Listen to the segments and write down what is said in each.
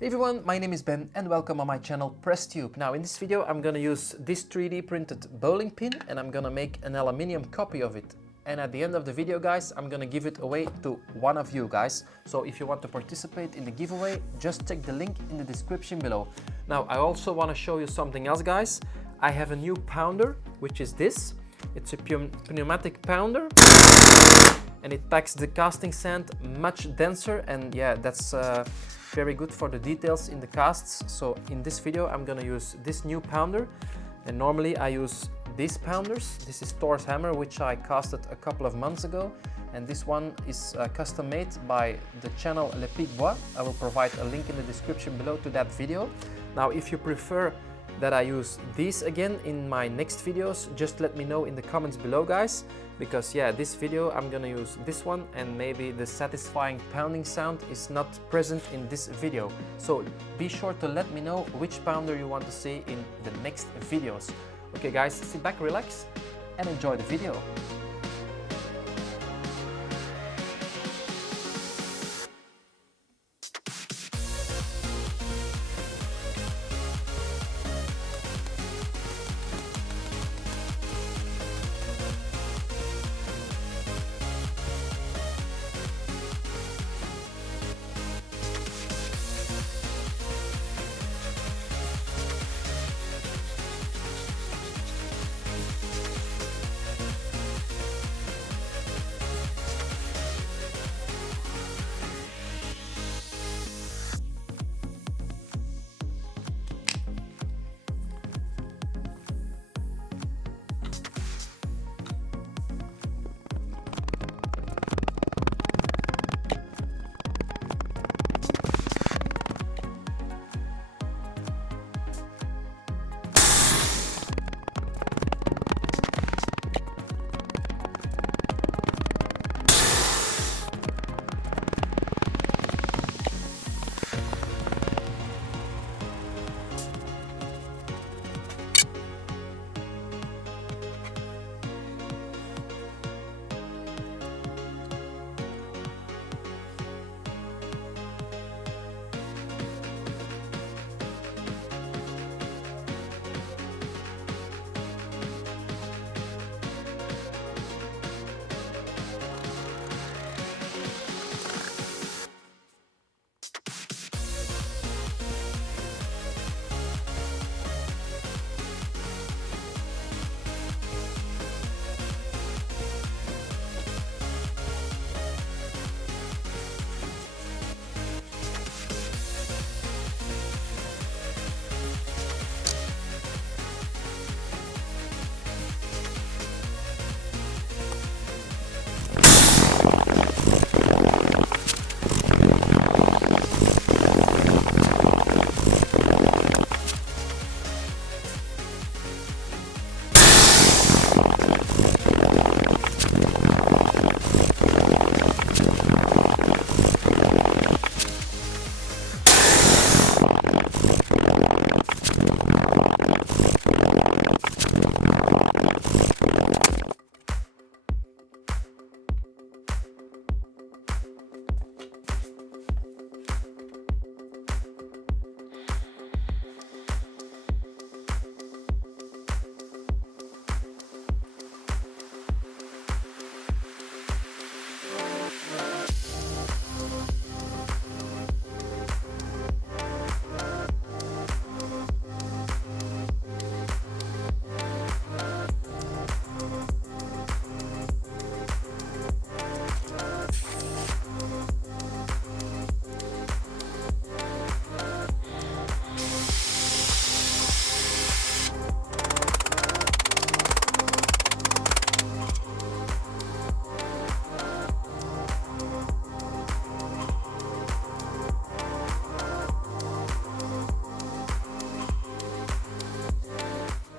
Hey everyone, my name is Ben and welcome on my channel PressTube. Now in this video I'm gonna use this 3D printed bowling pin and I'm gonna make an aluminium copy of it. And at the end of the video guys, I'm gonna give it away to one of you guys. So if you want to participate in the giveaway, just check the link in the description below. Now I also want to show you something else guys. I have a new pounder, which is this. It's a pneumatic pounder. And it packs the casting sand much denser, and yeah, that's very good for the details in the casts. So in this video I'm gonna use this new pounder, and normally I use these pounders. This is Thor's hammer, which I casted a couple of months ago, and this one is custom made by the channel Le Pic Bois. I will provide a link in the description below to that video. Now if you prefer that I use these again in my next videos, just let me know in the comments below guys, because yeah, this video I'm gonna use this one and maybe the satisfying pounding sound is not present in this video. So be sure to let me know which pounder you want to see in the next videos. Okay guys, sit back, relax and enjoy the video.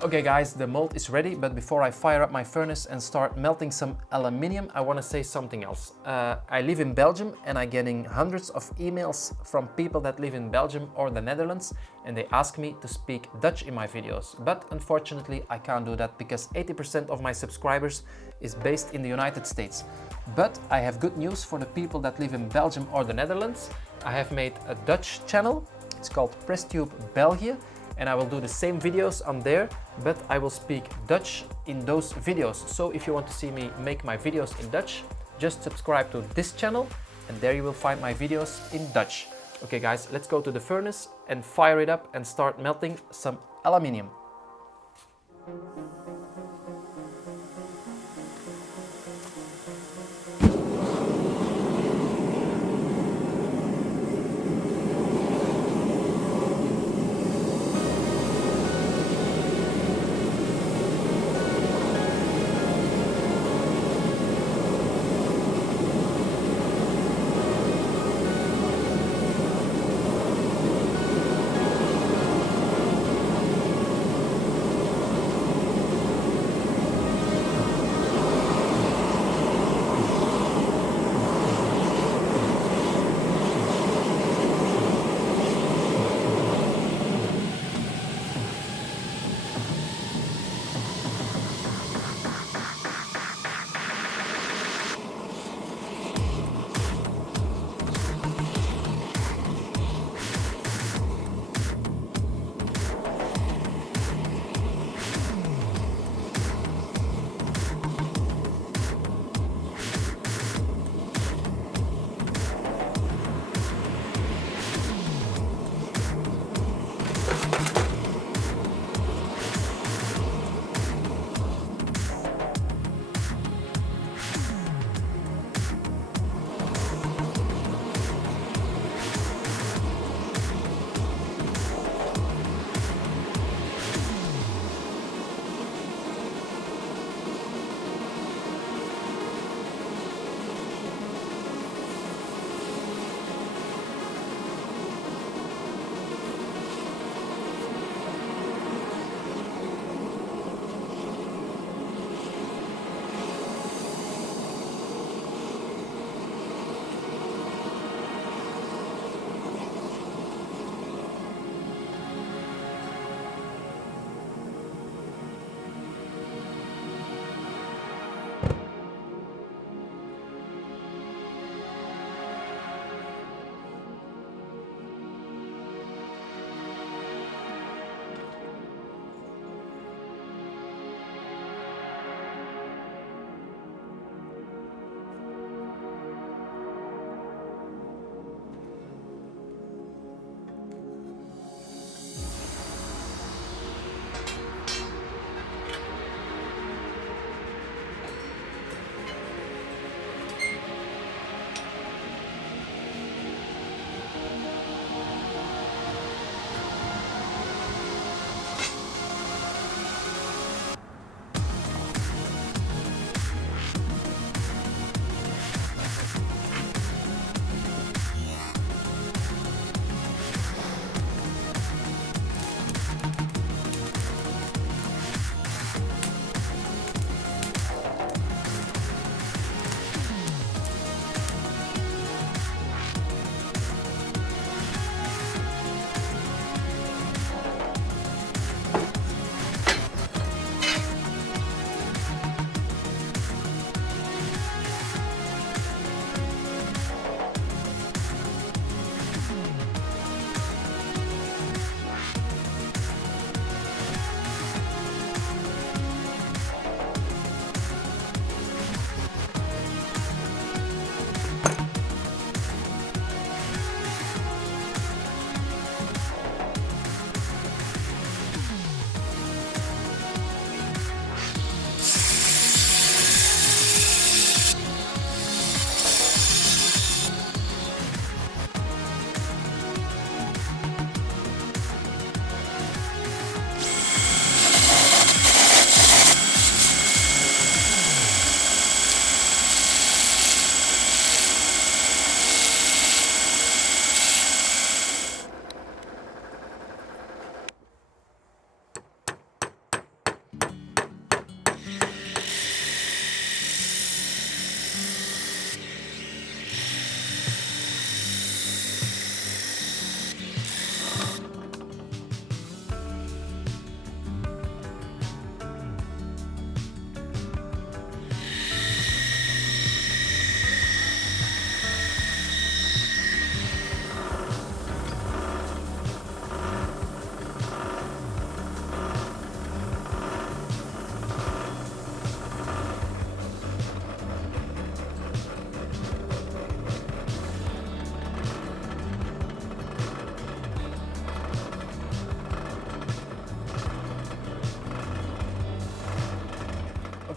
Okay guys, the mold is ready, but before I fire up my furnace and start melting some aluminium, I want to say something else. I live in Belgium and I'm getting hundreds of emails from people that live in Belgium or the Netherlands, and they ask me to speak Dutch in my videos. But unfortunately I can't do that because 80% of my subscribers is based in the United States. But I have good news for the people that live in Belgium or the Netherlands. I have made a Dutch channel It's called PressTube België, and I will do the same videos on there, but I will speak Dutch in those videos. So if you want to see me make my videos in Dutch, just subscribe to this channel, and there you will find my videos in Dutch. Okay guys, let's go to the furnace and fire it up and start melting some aluminium.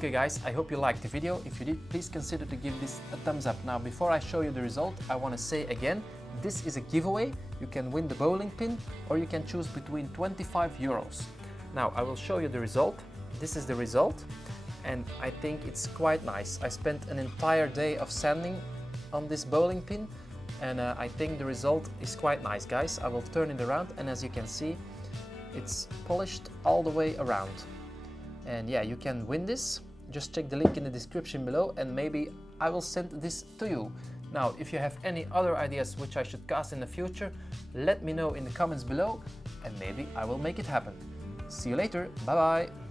Okay guys, I hope you liked the video. If you did, please consider to give this a thumbs up. Now before I show you the result, I want to say again, this is a giveaway. You can win the bowling pin or you can choose between 25 euros. Now I will show you the result. This is the result and I think it's quite nice. I spent an entire day of sanding on this bowling pin and I think the result is quite nice, guys. I will turn it around and as you can see, it's polished all the way around. And yeah, you can win this. Just check the link in the description below and maybe I will send this to you. Now, if you have any other ideas which I should cast in the future, let me know in the comments below and maybe I will make it happen. See you later. Bye bye.